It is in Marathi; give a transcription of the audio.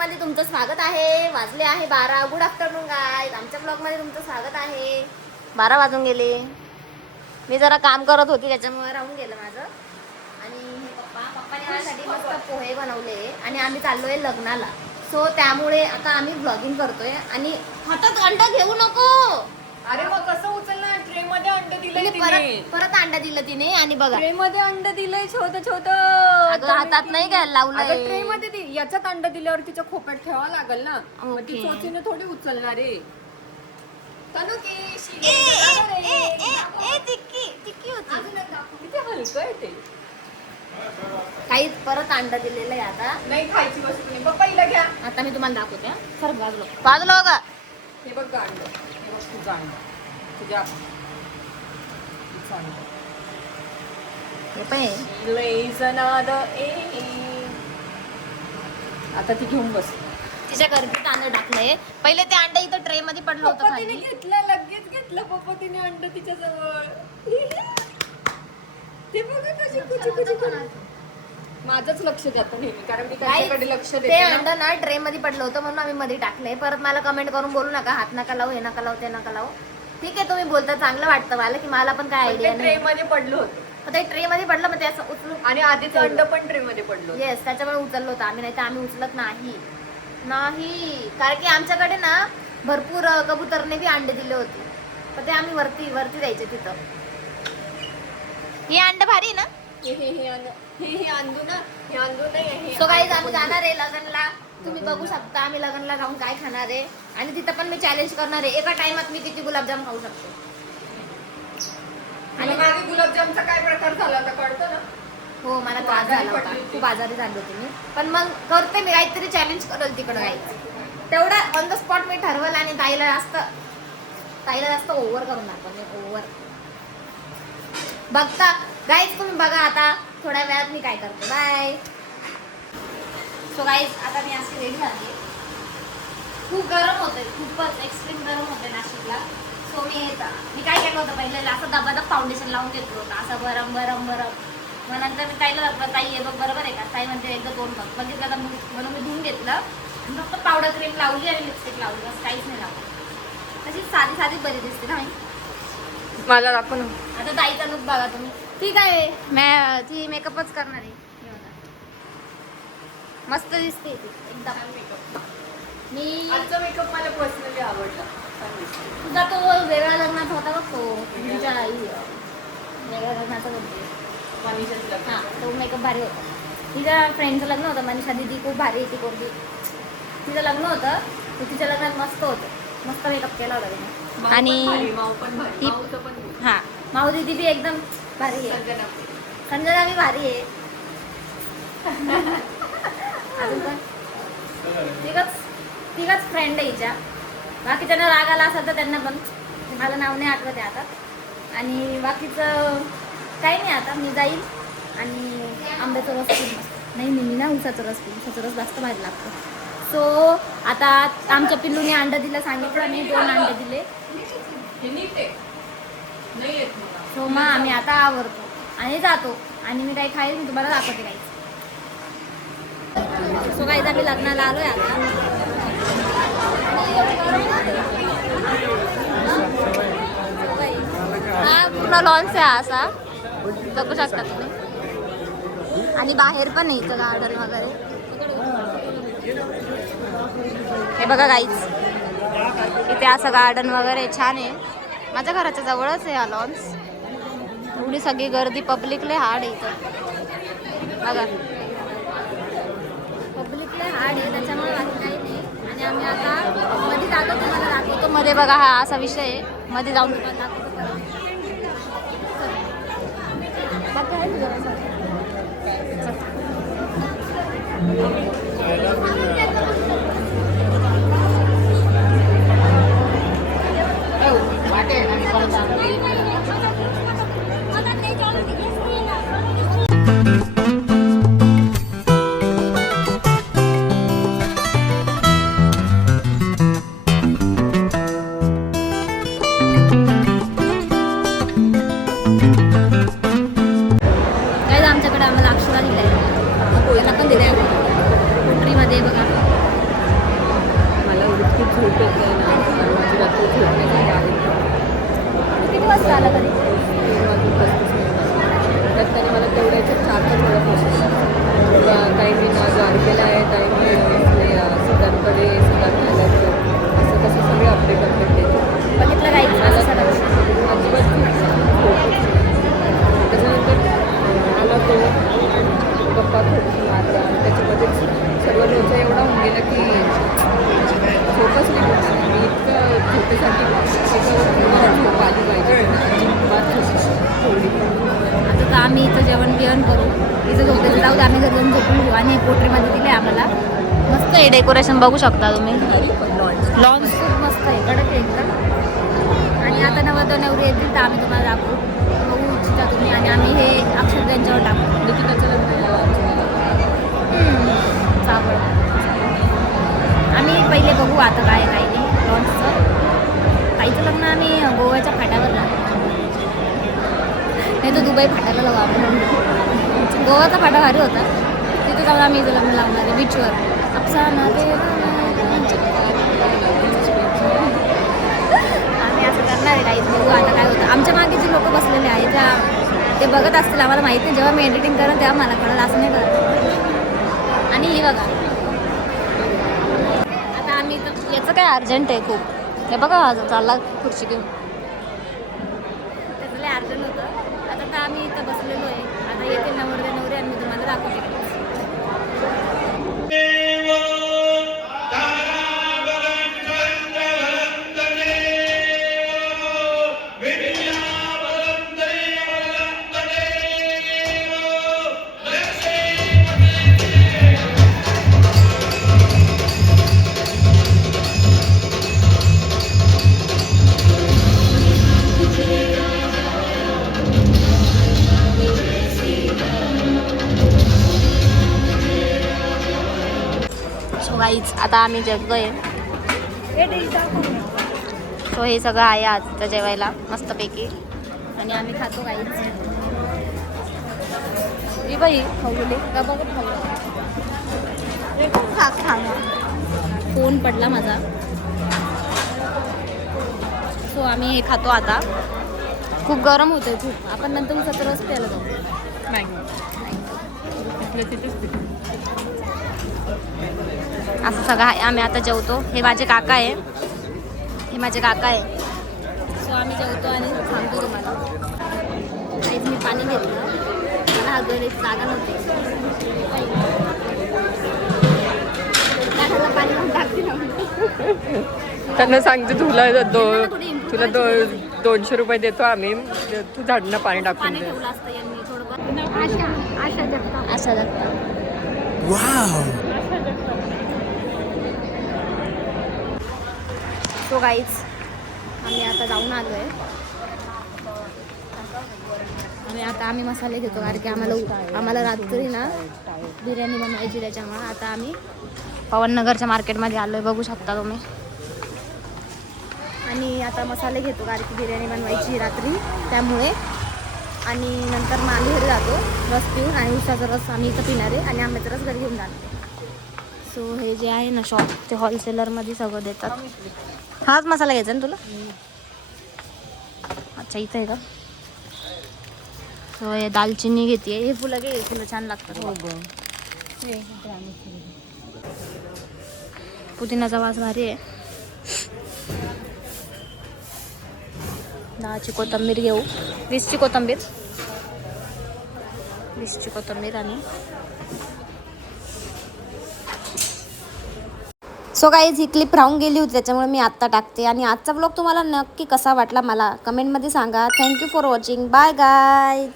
मध्ये तुमचं स्वागत आहे. वाजले आहे 12. Good afternoon guys. आमच्या ब्लॉग मध्ये तुमचं स्वागत आहे. 12 वाजून गेले. मी जरा काम करत होती त्याच्यामुळे राहून गेलं माझं. आणि हे पप्पाने माझ्यासाठी मस्त पोहे बनवले आणि आम्ही चाललोय लग्नाला. सो त्यामुळे आता आम्ही ब्लॉगिंग करतोय. आणि हातात अंड घेऊ नको. अरे मग कसं उचलणार? ट्रे मध्ये अंड दिलंय तिने. परत अंड दिलं तिने. आणि बघा ट्रे मध्ये अंड दिलंय छोटं छोटं. हातात नाही घ्यायला लावलंय. ट्रे मध्ये याच्यात अंड दिल्यावर तिच्या खोप्यात ठेवावं लागेल ना. मग ती ओके. चोचीने थोडी उचलणार आहे. तनु की किती हलकं आहे ते. काही परत अंड दिलेलं आहे आता. नाही खायची वस्तू नाही. बघ पहिलं घ्या. आता मी तुम्हाला दाखवते. सर बाजलो का. हे बघ अंड. हे बघ तुझं अंड. तुझ्या तुझं अंड. हे पण आहे. आता ती घेऊन बस. तिच्या गर्दीत अंड टाकलंय. पहिले ते अंड इथं ट्रे मध्ये पडलं होतं पप्पा तिने खाली. घेतलं, लगेच घेतलं पप्पा तिने अंड तिच्या जवळ. ते बघा कशी कुची माझंच लक्ष द्यातं नेहमी, कारण मी त्यांच्याकडे लक्ष ते देते अंड ना. ना ट्रे मध्ये पडलं होतं म्हणून आम्ही मध्ये टाकलंय. परत मला कमेंट करून बोलू नका हात नका लावू, हे नका लावू, ते नका लावू. ठीक आहे, तुम्ही बोलता चांगलं वाटतं मला, की मला पण काय आयडिया ट्रे नाही. मध्ये पडलं होतं ते ट्रे मध्ये पडलं मग ते असं उचलून. आणि आधीच अंड पण ट्रे मध्ये पडलं होतं. येस, त्याच्यामुळे उचललं होतं आम्ही. नाही तर आम्ही उचलत नाही. कारण की आमच्याकडे ना भरपूर कबुतरने बी अंडे दिले होते. तर ते आम्ही वरती द्यायचे तिथं. हे अंड भारी ना. हे अंडू ना, हे अंडू नाही. सो गाईज आम्ही जाणार आहे लग्नला. तुम्ही बघू शकता आम्ही लग्नला जाऊन काय खाणार आहे. आणि तिथं पण मी चॅलेंज करणार आहे, एका टाइमात मी किती गुलाबजाम खाऊ शकते. आणि मागे गुलाबजामचा काय प्रकार झाला होता कळतं ना. हो, मला त्रास झाला होता. खूप आजारी झाले होते मी. पण मग करते मी काहीतरी चॅलेंज करेल तिकडं जायचं. तेवढा ऑन द स्पॉट मी ठरवलं. आणि ताईला जास्त ओव्हर करून दाखवलं. ओव्हर बघता गाईज, तुम्ही बघा आता थोड्या वेळात मी काय करते. बाय. सो गाईज आता मी अशी रेडी झाली. खूप गरम होते, खूपच एक्स्ट्रीम गरम होते नाशिकला. सो मी काय केलं होतं पहिले, असं दबादब फाउंडेशन लावून घेतलं होतं. असं गरम गरम गरम. मग नंतर मी ताईला दाखवलं, ताई हे बघ बरोबर आहे का. ताई म्हणते एकदा तोंड बघ. बघितलं आता म्हणून मी धुवून घेतलं आणि फक्त पावडर क्रीम लावली आणि लिपस्टिक लावली, बस काहीच नाही लावलं. तशी साधी बरी दिसते ना. मला दाखव ना. आता ताईचा लुक बघा तुम्ही. ठीक आहे, ती मेकअपच करणार आहे. हे बघा. मस्त दिसते ती एकदम. मी आजचा मेकअप मला पर्सनली आवडला. तुझा तो वेगळ्या लग्नाचा होता बघ, तो तुमच्या वेगळ्या लग्नाचा बघते. हां, तो मेकअप भारी होता. तिच्या फ्रेंडचं लग्न होतं, मनीषा दीदी खूप भारी आहे ती कोणती. तिचं लग्न होतं, तर तिच्या लग्नात मस्त होतं. मस्त मेकअप केला होता तिने. आणि हां, माऊ दीदी बी एकदम भारी आहे. संजना बी भारी आहे. अजून पण तिघच फ्रेंड आहे हिच्या. बाकी त्यांना राग आला असेल तर त्यांना पण, मला नाव नाही आठवत आहे आता. आणि बाकीचं काही नाही. आता मी जाईल आणि आंब्याचा रस पिऊन मस्त. नाही मी ना उसाचा रस पिऊन. उसाचा रस जास्त भारी लागतो. सो आता आमच्या पिल्लूने अंडं दिलं सांगितलं. मी 2 अंडे दिले. सो मग आम्ही आता आवरतो आणि जातो. आणि मी काही खाईल, मी तुम्हाला दाखवते काही. सो काही आम्ही लग्नाला आलोय आता. हा पूर्ण लॉन्स आहे असा, बघू शकता तुम्ही. आणि बाहेर पण आहे इथं गार्डन वगैरे. हे बघा गाईज, इथे असं गार्डन वगैरे छान आहे. माझ्या घराच्या जवळच आहे हा लॉन्स. एवढी सगळी गर्दी, पब्लिकले हार्ड आहे इथं बघा. पब्लिकले हार्ड आहे, त्याच्यामुळे बाकी काही नाही. आणि आम्ही आता मध्ये जातो, तुम्हाला दाखवतो. मध्ये बघा हा असा विषय आहे, मध्ये जाऊन तुम्हाला दाखवतो. आमच्याकडे आम्हाला अक्षरा दिलाय, पोळीला पण दिलाय. पोटरीमध्ये बघा सर्व लोचा एवढा होऊन गेला की झोपच नाही होत. मी इतकं झोपेसाठी मला झोप आली पाहिजे. अजिबात झोप थोडी आता तर आम्ही इथं जेवण बिवण करू. इथं झोपेचं जाऊ दे, आम्ही घरी जाऊन झोपून घेऊ. आणि हे पोटरीमध्ये दिले आम्हाला. मस्त आहे डेकोरेशन, बघू शकता तुम्ही. लॉन्स खूप मस्त आहे, कडक आहे एकदम. आणि आता नवरदेव नवरी येतील तर आम्ही तुम्हाला दाखवू, बघू इच्छिता तुम्ही. आणि आम्ही हे अक्षर त्यांच्यावर टाकू. निकिताचं लग्न चावळ आम्ही पहिले बघू आता काय काही नाही लॉन्सचं. ताईचं लग्न आम्ही गोव्याच्या फाट्यावर लावू, नाही तर दुबई फाट्याला लावू आपण. गोवाचा फाटा भारी होता, तिथे जाऊन आम्ही इथं लग्न लावणार आहे बीचवर. अफसाना आम्ही असं करणार आहे काही. बघू आता काय होतं. आमच्या मागे जे लोक बसलेले आहेत त्या ते बघत असतील, आम्हाला माहिती नाही. जेव्हा मी एडिटिंग करेन तेव्हा मला कळलं, असं नाही करत. आणि हे बघा आता आम्ही तर याचं काय अर्जंट आहे खूप. हे बघा चालला खुर्ची घेऊन, त्याचं लय अर्जंट होतं. आता तर आम्ही इथं बसलेलो आहे. आता येते नवरदेव नवरी आणि मी तुम्हाला दाखवते. गाईच आता आम्ही जेवतोय. सो हे सगळं आहे आजचं जेवायला मस्तपैकी. आणि आम्ही खातो गाईच. ही बाई खाऊली का बघत फोन पडला माझा. सो आम्ही हे खातो आता. खूप गरम होतंय खूप. आपण नंतर मी रस प्यायला जाऊ. नाही तिथेच असं सगळं आहे. आम्ही आता जेवतो. हे माझे काका आहे, हे माझे काका आहे. सो आम्ही जेवतो आणि सांगतो तुम्हाला. काहीच मी पाणी घेतलं, मला हा घर एक जागा नव्हती. त्याला पाणी लावून टाकते ना. त्यांना सांगते तुला 200 रुपये देतो आम्ही, तू झाडांना पाणी टाकून पाणी दे. ठेवलं असतं यांनी थोडं. आशा जगताप. सो गाईज आम्ही आता जाऊन आलो आहे. आणि आता आम्ही मसाले घेतो, कारण की आम्हाला रात्री ना बिर्याणी बनवायची. त्याच्यामुळे आता आम्ही पवननगरच्या मार्केटमध्ये आलो आहे, बघू शकता तुम्ही. आणि आता मसाले घेतो, कारण की बिर्याणी बनवायची रात्री त्यामुळे. आणि नंतर मग आम्ही घरी जातो रस पिऊन. आणि उसाचा रस आम्ही इथं पिणार आहे आणि आंब्याचा रस घरी घेऊन जाणार. सो हे जे आहे ना शॉप, ते होलसेलरमध्ये सगळं देतात. हाच मसाला घ्यायचा ना तुला? अच्छा इथं आहे का? सो हे दालचिनी घेते. हे फुलं घे, हे फुलं छान लागतात. हो गं. पुदिनाचा वास भारी आहे. 10ची कोथिंबीर घेऊ, 20ची कोथिंबीर, 20ची कोथिंबीर. आणि सो गाईज ही क्लिप राहून गेली होती, त्याच्यामुळे मी आत्ता टाकते. आणि आजचा व्लॉग तुम्हाला नक्की कसा वाटला मला कमेंटमध्ये सांगा. Thank you for watching. Bye guys.